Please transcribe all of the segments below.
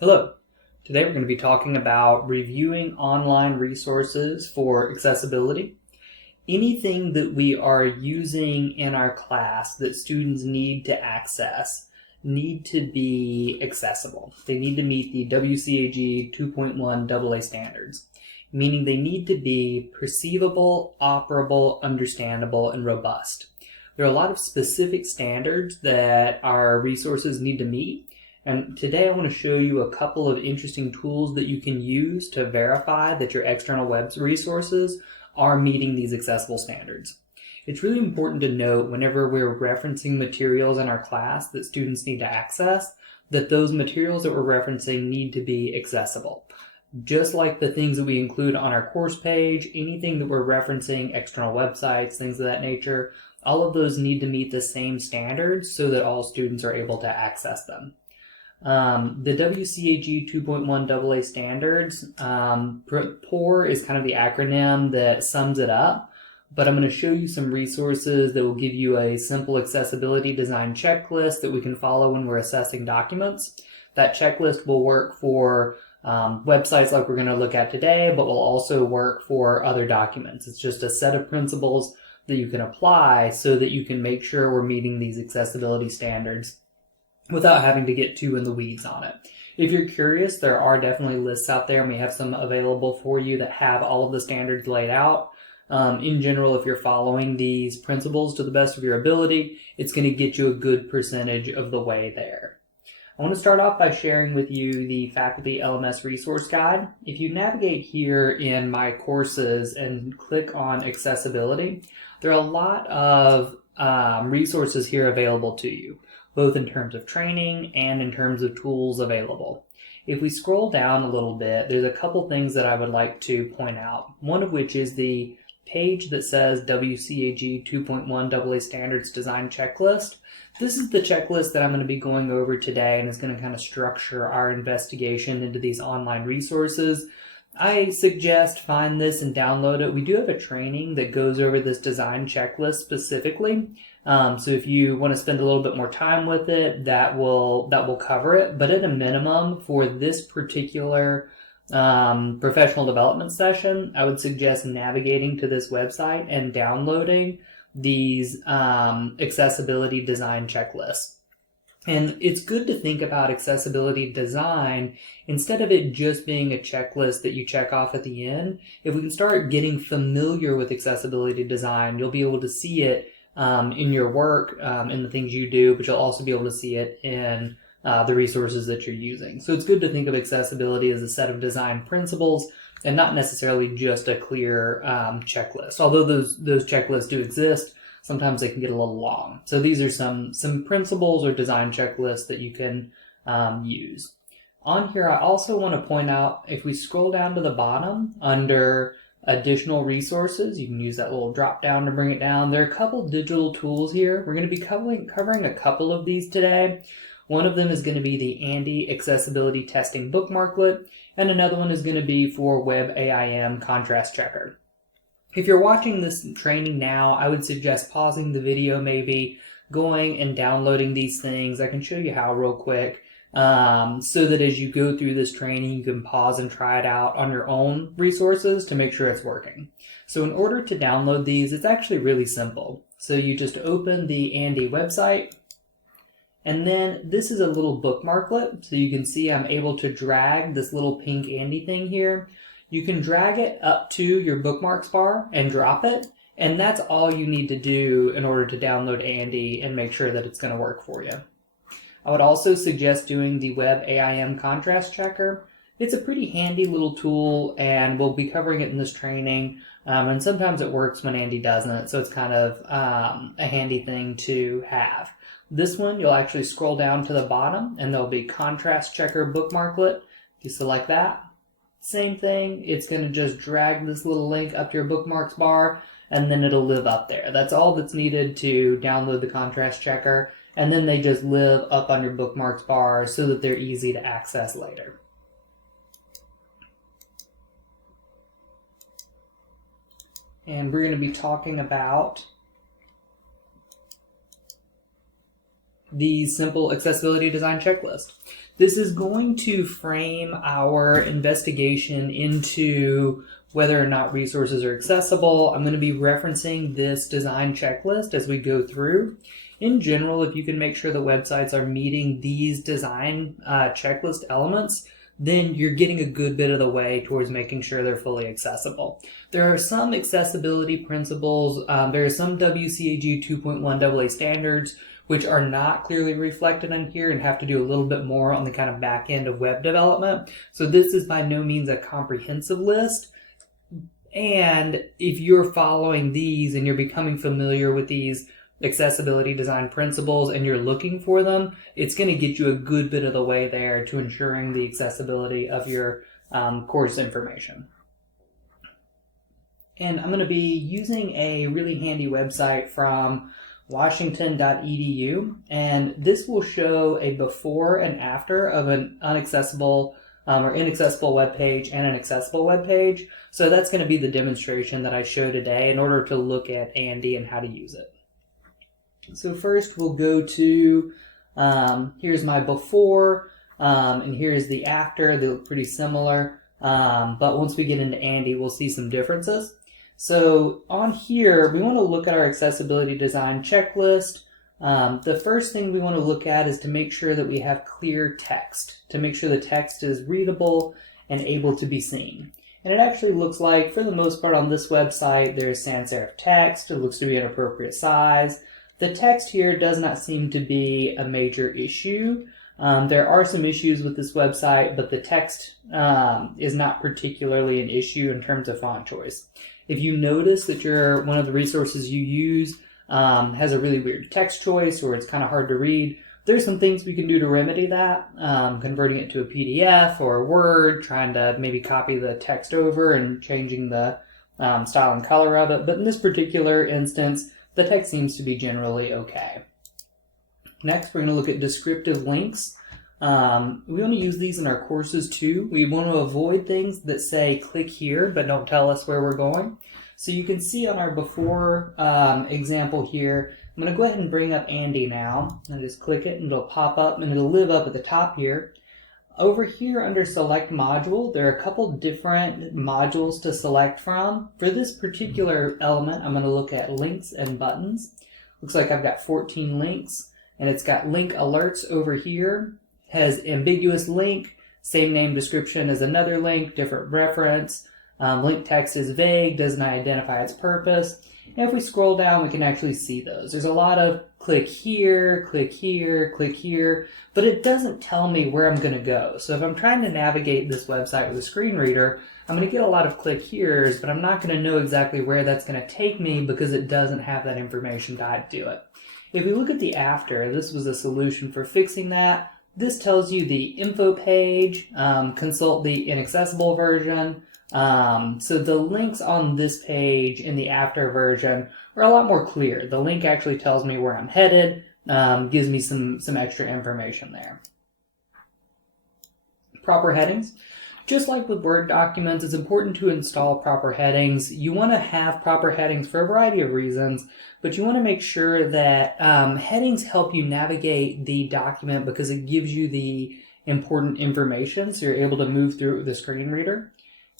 Hello. Today we're going to be talking about reviewing online resources for accessibility. Anything that we are using in our class that students need to access need to be accessible. They need to meet the WCAG 2.1 AA standards, meaning they need to be perceivable, operable, understandable, and robust. There are a lot of specific standards that our resources need to meet. And today I want to show you a couple of interesting tools that you can use to verify that your external web resources are meeting these accessible standards. It's really important to note whenever we're referencing materials in our class that students need to access, that those materials that we're referencing need to be accessible. Just like the things that we include on our course page, anything that we're referencing, external websites, things of that nature, all of those need to meet the same standards so that all students are able to access them. The WCAG 2.1 AA standards, POUR is kind of the acronym that sums it up, but I'm going to show you some resources that will give you a simple accessibility design checklist that we can follow when we're assessing documents. That checklist will work for websites like we're going to look at today, but will also work for other documents. It's just a set of principles that you can apply so that you can make sure we're meeting these accessibility standards without having to get too in the weeds on it. If you're curious, there are definitely lists out there, and we have some available for you that have all of the standards laid out. In general, if you're following these principles to the best of your ability, it's going to get you a good percentage of the way there. I want to start off by sharing with you the Faculty LMS Resource Guide. If you navigate here in My Courses and click on Accessibility, there are a lot of resources here available to you, both in terms of training and in terms of tools available. If we scroll down a little bit, there's a couple things that I would like to point out. One of which is the page that says WCAG 2.1 AA Standards Design Checklist. This is the checklist that I'm going to be going over today and is going to kind of structure our investigation into these online resources. I suggest find this and download it. We do have a training that goes over this design checklist specifically. So if you want to spend a little bit more time with it, that will cover it. But at a minimum, for this particular professional development session, I would suggest navigating to this website and downloading these accessibility design checklists. And it's good to think about accessibility design instead of it just being a checklist that you check off at the end. If we can start getting familiar with accessibility design, you'll be able to see it in your work, in the things you do, but you'll also be able to see it in the resources that you're using. So it's good to think of accessibility as a set of design principles and not necessarily just a clear checklist. Although those checklists do exist, sometimes they can get a little long. So these are some principles or design checklists that you can use. On here, I also want to point out, if we scroll down to the bottom under additional resources, you can use that little drop down to bring it down. There are a couple digital tools here. We're going to be covering a couple of these today. One of them is going to be the Andi Accessibility Testing Bookmarklet, and another one is going to be for WebAIM Contrast Checker. If you're watching this training now, I would suggest pausing the video maybe, going and downloading these things. I can show you how real quick, so that as you go through this training, you can pause and try it out on your own resources to make sure it's working. So in order to download these, it's actually really simple. So you just open the Andi website, and then this is a little bookmarklet. So you can see I'm able to drag this little pink Andi thing here. You can drag it up to your bookmarks bar and drop it, and that's all you need to do in order to download Andi and make sure that it's going to work for you. I would also suggest doing the WebAIM Contrast Checker. It's a pretty handy little tool, and we'll be covering it in this training, and sometimes it works when Andi doesn't, so it's kind of a handy thing to have. This one, you'll actually scroll down to the bottom, and there'll be Contrast Checker Bookmarklet. If you select that, same thing, it's going to just drag this little link up to your bookmarks bar, and then it'll live up there. That's all that's needed to download the contrast checker, and then they just live up on your bookmarks bar so that they're easy to access later. And we're going to be talking about the simple accessibility design checklist. This is going to frame our investigation into whether or not resources are accessible. I'm going to be referencing this design checklist as we go through. In general, if you can make sure the websites are meeting these design checklist elements, then you're getting a good bit of the way towards making sure they're fully accessible. There are some accessibility principles. There are some WCAG 2.1 AA standards which are not clearly reflected in here and have to do a little bit more on the kind of back end of web development. So this is by no means a comprehensive list. And if you're following these and you're becoming familiar with these accessibility design principles and you're looking for them, it's going to get you a good bit of the way there to ensuring the accessibility of your course information. And I'm going to be using a really handy website from washington.edu, and this will show a before and after of an inaccessible web page and an accessible web page. So that's going to be the demonstration that I show today in order to look at Andi and how to use it. So first we'll go to, here's my before, and here's the after. They look pretty similar, but once we get into Andi, we'll see some differences. So on here, we want to look at our accessibility design checklist. The first thing we want to look at is to make sure that we have clear text, to make sure the text is readable and able to be seen. And it actually looks like, for the most part on this website, there's sans serif text. It looks to be an appropriate size. The text here does not seem to be a major issue. There are some issues with this website, but the text is not particularly an issue in terms of font choice. If you notice that one of the resources you use has a really weird text choice or it's kind of hard to read, there's some things we can do to remedy that, converting it to a PDF or a Word, trying to maybe copy the text over and changing the style and color of it. But in this particular instance, the text seems to be generally okay. Next, we're going to look at descriptive links. We want to use these in our courses too. We want to avoid things that say click here but don't tell us where we're going. So you can see on our before example here, I'm going to go ahead and bring up Andi now. I'll just click it and it'll pop up and it'll live up at the top here. Over here under select module, there are a couple different modules to select from. For this particular element, I'm going to look at links and buttons. Looks like I've got 14 links and it's got link alerts over here. Has ambiguous link, same name description as another link, different reference. Link text is vague, doesn't identify its purpose. And if we scroll down, we can actually see those. There's a lot of click here, click here, click here, but it doesn't tell me where I'm going to go. So if I'm trying to navigate this website with a screen reader, I'm going to get a lot of click here's, but I'm not going to know exactly where that's going to take me because it doesn't have that information tied to it. If we look at the after, this was a solution for fixing that. This tells you the info page, consult the inaccessible version. So the links on this page in the after version are a lot more clear. The link actually tells me where I'm headed, gives me some extra information there. Proper headings. Just like with Word documents, it's important to install proper headings. You want to have proper headings for a variety of reasons, but you want to make sure that headings help you navigate the document because it gives you the important information, so you're able to move through it with a screen reader.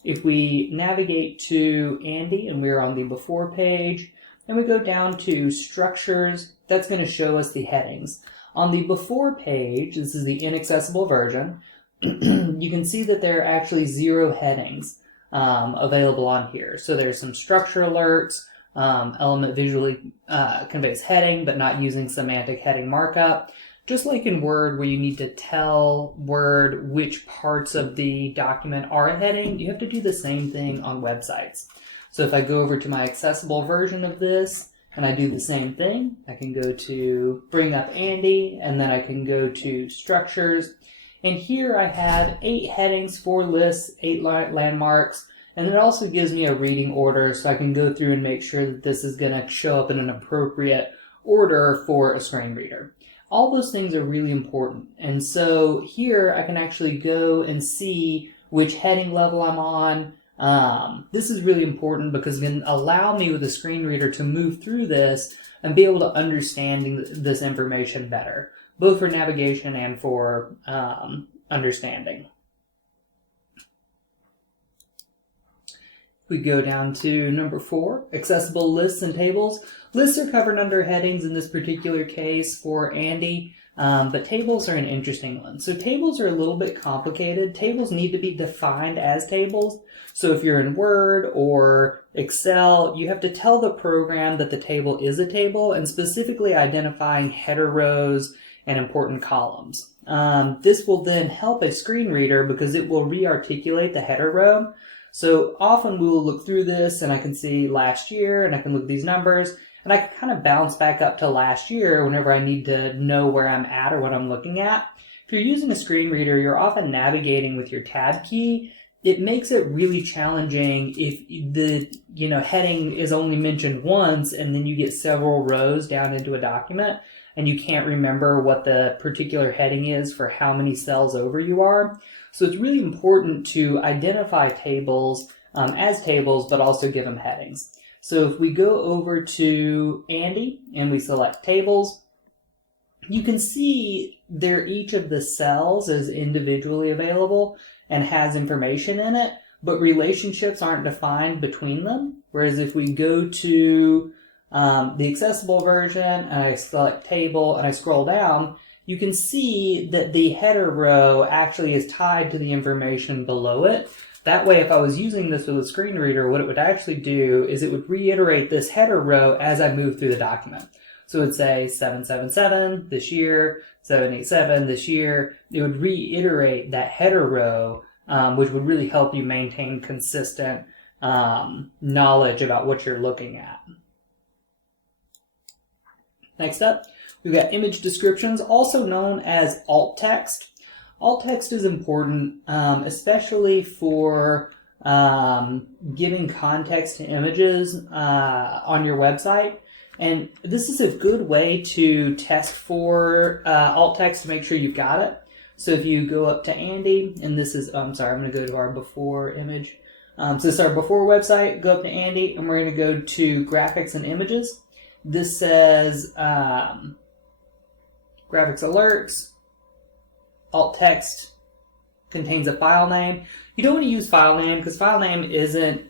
If we navigate to Andi and we're on the before page, and we go down to structures, that's going to show us the headings. On the before page, this is the inaccessible version, you can see that there are actually 0 headings available on here. So there's some structure alerts, element visually conveys heading but not using semantic heading markup. Just like in Word where you need to tell Word which parts of the document are a heading, you have to do the same thing on websites. So if I go over to my accessible version of this and I do the same thing, I can go to bring up Andi and then I can go to structures. And here I have 8 headings, 4 lists, 8 landmarks, and it also gives me a reading order so I can go through and make sure that this is going to show up in an appropriate order for a screen reader. All those things are really important. And so here I can actually go and see which heading level I'm on. This is really important because it can allow me with a screen reader to move through this and be able to understand this information better. both for navigation and for understanding. We go down to number 4, accessible lists and tables. Lists are covered under headings in this particular case for Andi, but tables are an interesting one. So tables are a little bit complicated. Tables need to be defined as tables. So if you're in Word or Excel, you have to tell the program that the table is a table and specifically identifying header rows and important columns. This will then help a screen reader because it will re-articulate the header row. So often we will look through this and I can see last year and I can look at these numbers and I can kind of bounce back up to last year whenever I need to know where I'm at or what I'm looking at. If you're using a screen reader, you're often navigating with your tab key. It makes it really challenging if the heading is only mentioned once and then you get several rows down into a document and you can't remember what the particular heading is for how many cells over you are. So it's really important to identify tables as tables, but also give them headings. So if we go over to Andi and we select tables, you can see each of the cells is individually available and has information in it, but relationships aren't defined between them. Whereas if we go to the accessible version and I select table and I scroll down, you can see that the header row actually is tied to the information below it. That way, if I was using this with a screen reader, what it would actually do is it would reiterate this header row as I move through the document. So it would say 777 this year, 787 this year. It would reiterate that header row, which would really help you maintain consistent knowledge about what you're looking at. Next up, we've got image descriptions, also known as alt text. Alt text is important, especially for giving context to images on your website. And this is a good way to test for alt text to make sure you've got it. So if you go up to Andi, and this is, I'm going to go to our before image. So this is our before website, go up to Andi, and we're going to go to graphics and images. This says graphics alerts, alt text contains a file name. You don't want to use file name because file name isn't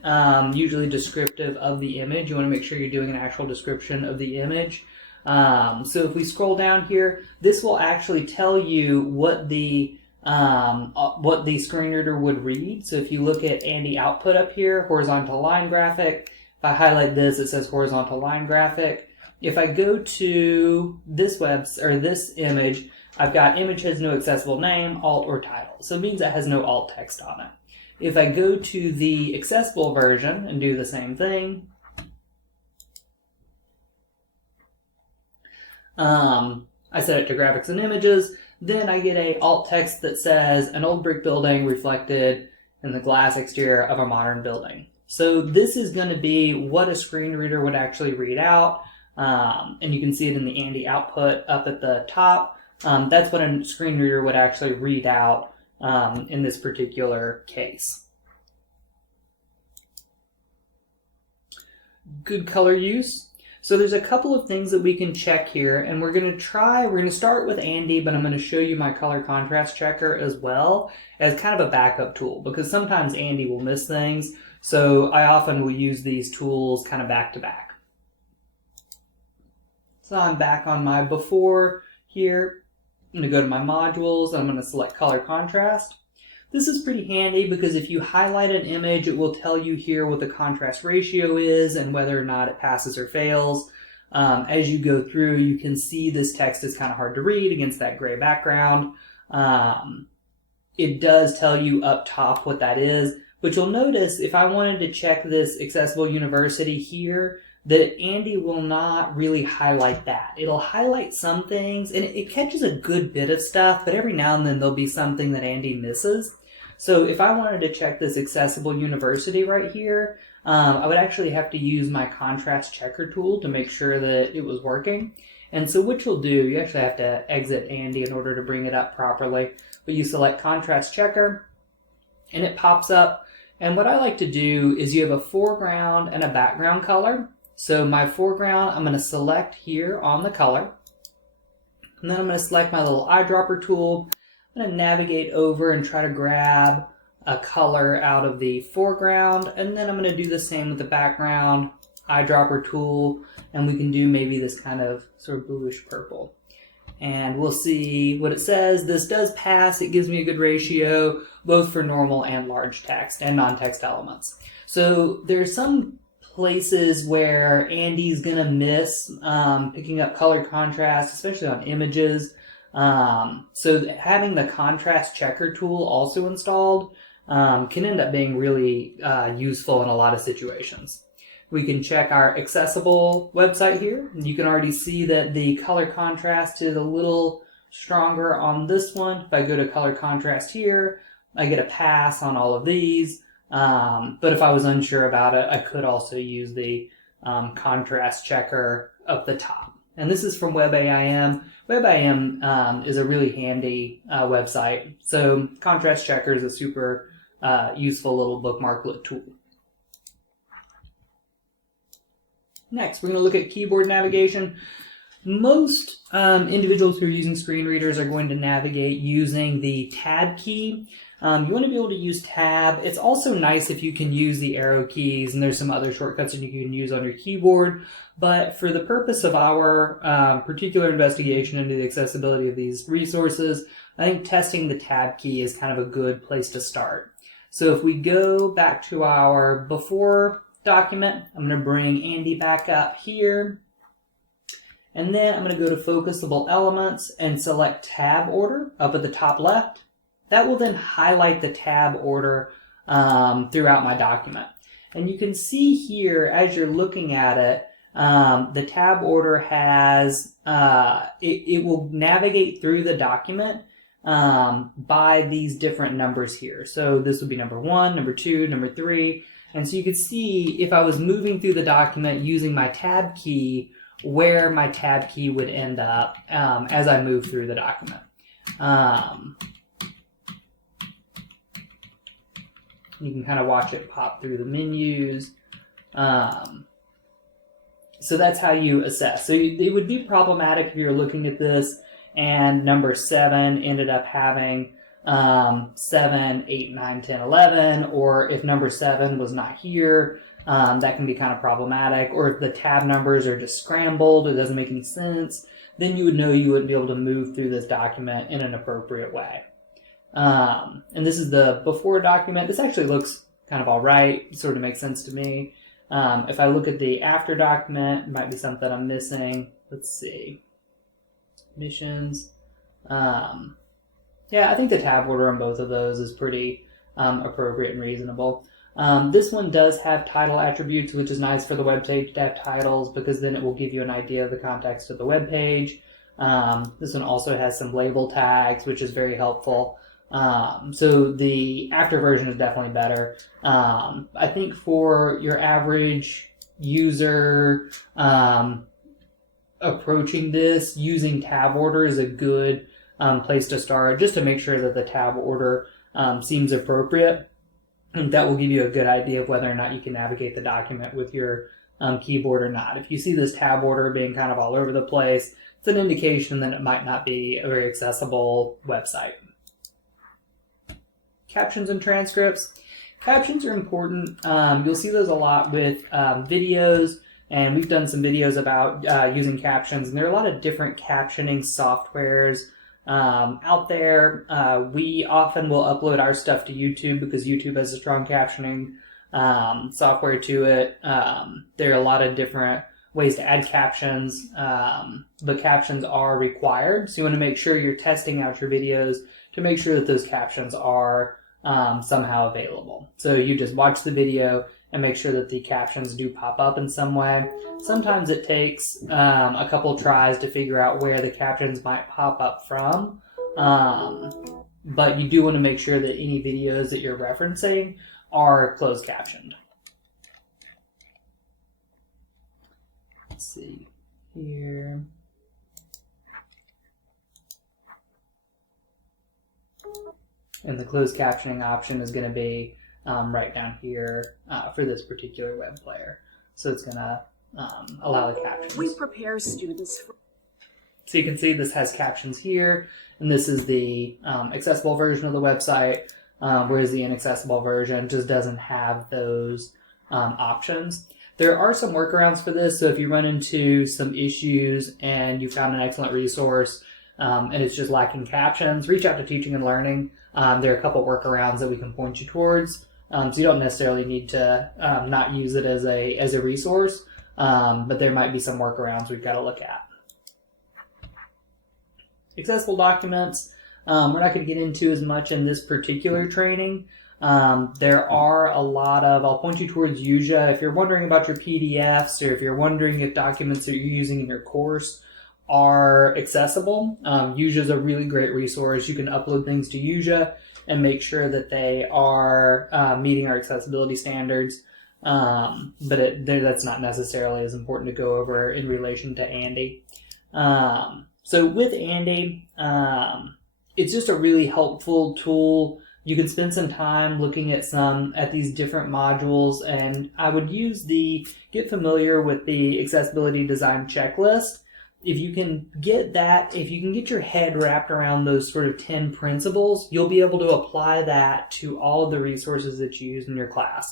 usually descriptive of the image. You want to make sure you're doing an actual description of the image. So if we scroll down here, this will actually tell you what the screen reader would read. So if you look at Andi output up here, horizontal line graphic. If I highlight this, it says horizontal line graphic. If I go to this this image, I've got image has no accessible name, alt, or title. So it means it has no alt text on it. If I go to the accessible version and do the same thing, I set it to graphics and images, then I get a alt text that says an old brick building reflected in the glass exterior of a modern building. So this is going to be what a screen reader would actually read out, and you can see it in the Andi output up at the top. That's what a screen reader would actually read out in this particular case. Good color use. So there's a couple of things that we can check here, and we're going to start with Andi, but I'm going to show you my color contrast checker as well as kind of a backup tool, because sometimes Andi will miss things. So I often will use these tools kind of back to back. So I'm back on my before here. I'm going to go to my modules, and I'm going to select color contrast. This is pretty handy because if you highlight an image, it will tell you here what the contrast ratio is and whether or not it passes or fails. As you go through, you can see this text is kind of hard to read against that gray background. It does tell you up top what that is, but you'll notice if I wanted to check this Accessible University here, that Andi will not really highlight that. It'll highlight some things, and it catches a good bit of stuff, but every now and then there'll be something that Andi misses. So if I wanted to check this Accessible University right here, I would actually have to use my contrast checker tool to make sure that it was working. And so what you'll do, you actually have to exit Andi in order to bring it up properly, but you select contrast checker, and it pops up. And what I like to do is you have a foreground and a background color. So my foreground, I'm going to select here on the color. And then I'm going to select my little eyedropper tool. I'm going to navigate over and try to grab a color out of the foreground, and then I'm going to do the same with the background, eyedropper tool, and we can do maybe this kind of sort of bluish purple. And we'll see what it says. This does pass. It gives me a good ratio, both for normal and large text and non-text elements. So there's some places where Andy's going to miss picking up color contrast, especially on images. So having the contrast checker tool also installed can end up being really useful in a lot of situations. We can check our accessible website here. You can already see that the color contrast is a little stronger on this one. If I go to color contrast here, I get a pass on all of these. But if I was unsure about it, I could also use the contrast checker up the top. And this is from WebAIM. WebAIM is a really handy website. So contrast checker is a super useful little bookmarklet tool. Next, we're going to look at keyboard navigation. Most individuals who are using screen readers are going to navigate using the tab key. You want to be able to use tab. It's also nice if you can use the arrow keys, and there's some other shortcuts that you can use on your keyboard. But for the purpose of our particular investigation into the accessibility of these resources, I think testing the tab key is kind of a good place to start. So if we go back to our before document, I'm going to bring Andy back up here. And then I'm going to go to focusable elements and select tab order up at the top left. That will then highlight the tab order throughout my document. And you can see here, as you're looking at it, the tab order has, it will navigate through the document by these different numbers here. So this would be number 1, number 2, number 3. And so you could see if I was moving through the document using my tab key, where my tab key would end up as I move through the document. You can kind of watch it pop through the menus. So that's how you assess. So it would be problematic if you're looking at this and number 7 ended up having 7, 8, 9, 10, 11, or if number 7 was not here, that can be kind of problematic. Or if the tab numbers are just scrambled, it doesn't make any sense, then you would know you wouldn't be able to move through this document in an appropriate way. And this is the before document. This actually looks kind of all right, sort of makes sense to me. If I look at the after document, it might be something I'm missing. Let's see. Missions. Yeah, I think the tab order on both of those is pretty appropriate and reasonable. This one does have title attributes, which is nice for the web page to have titles because then it will give you an idea of the context of the web page. This one also has some label tags, which is very helpful. So the after version is definitely better. I think for your average user approaching this, using tab order is a good place to start, just to make sure that the tab order seems appropriate. And that will give you a good idea of whether or not you can navigate the document with your keyboard or not. If you see this tab order being kind of all over the place, it's an indication that it might not be a very accessible website. Captions and transcripts. Captions are important. You'll see those a lot with videos, and we've done some videos about using captions, and there are a lot of different captioning softwares out there. We often will upload our stuff to YouTube because YouTube has a strong captioning software to it. There are a lot of different ways to add captions, but captions are required. So you want to make sure you're testing out your videos to make sure that those captions are somehow available. So you just watch the video and make sure that the captions do pop up in some way. Sometimes it takes a couple tries to figure out where the captions might pop up from, but you do want to make sure that any videos that you're referencing are closed captioned. Let's see here. And the closed captioning option is going to be right down here for this particular web player. So it's going to allow the captions. We prepare students for... So you can see this has captions here, and this is the accessible version of the website, whereas the inaccessible version just doesn't have those options. There are some workarounds for this, so if you run into some issues and you found an excellent resource and it's just lacking captions, reach out to Teaching and Learning. There are a couple workarounds that we can point you towards, so you don't necessarily need to not use it as a resource, but there might be some workarounds we've got to look at. Accessible documents, we're not going to get into as much in this particular training. There are a lot of, I'll point you towards Yuja. If you're wondering about your PDFs, or if you're wondering if documents that you're using in your course are accessible, Yuja is a really great resource. You can upload things to Yuja and make sure that they are meeting our accessibility standards. But that's not necessarily as important to go over in relation to Andi. So with Andi, it's just a really helpful tool. You can spend some time looking at these different modules, and I would get familiar with the accessibility design checklist. If you can get your head wrapped around those sort of 10 principles, you'll be able to apply that to all of the resources that you use in your class.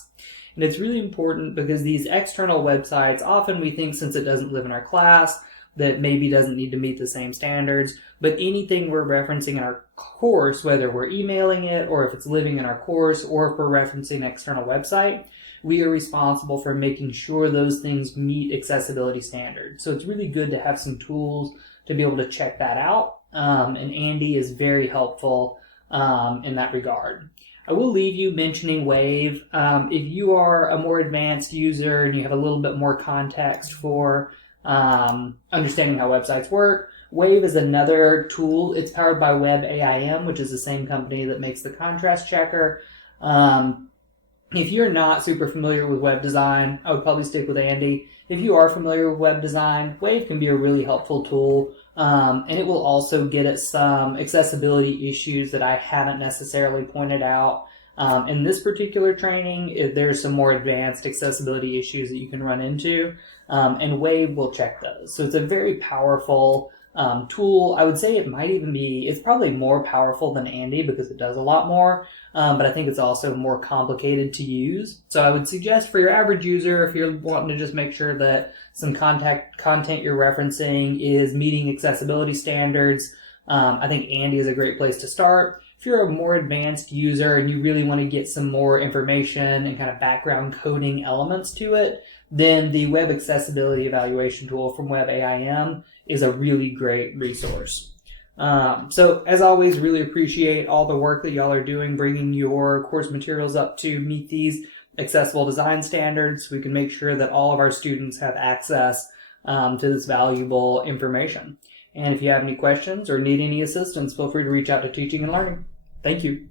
And it's really important because these external websites, often we think since it doesn't live in our class, that maybe doesn't need to meet the same standards, but anything we're referencing in our course, whether we're emailing it or if it's living in our course or if we're referencing an external website, we are responsible for making sure those things meet accessibility standards. So it's really good to have some tools to be able to check that out, and Andi is very helpful in that regard. I will leave you mentioning WebAIM. If you are a more advanced user and you have a little bit more context for understanding how websites work, WebAIM is another tool. It's powered by WebAIM, which is the same company that makes the contrast checker. If you're not super familiar with web design, I would probably stick with Andi. If you are familiar with web design, WebAIM can be a really helpful tool, and it will also get at some accessibility issues that I haven't necessarily pointed out. In this particular training, there's some more advanced accessibility issues that you can run into, and WebAIM will check those. So it's a very powerful tool. I would say it's probably more powerful than Andi because it does a lot more, but I think it's also more complicated to use. So I would suggest for your average user, if you're wanting to just make sure that some content you're referencing is meeting accessibility standards, I think Andi is a great place to start. If you're a more advanced user and you really want to get some more information and kind of background coding elements to it, then the Web Accessibility Evaluation Tool from WebAIM is a really great resource. So as always, really appreciate all the work that y'all are doing, bringing your course materials up to meet these accessible design standards. We can make sure that all of our students have access to this valuable information. And if you have any questions or need any assistance, feel free to reach out to Teaching and Learning. Thank you.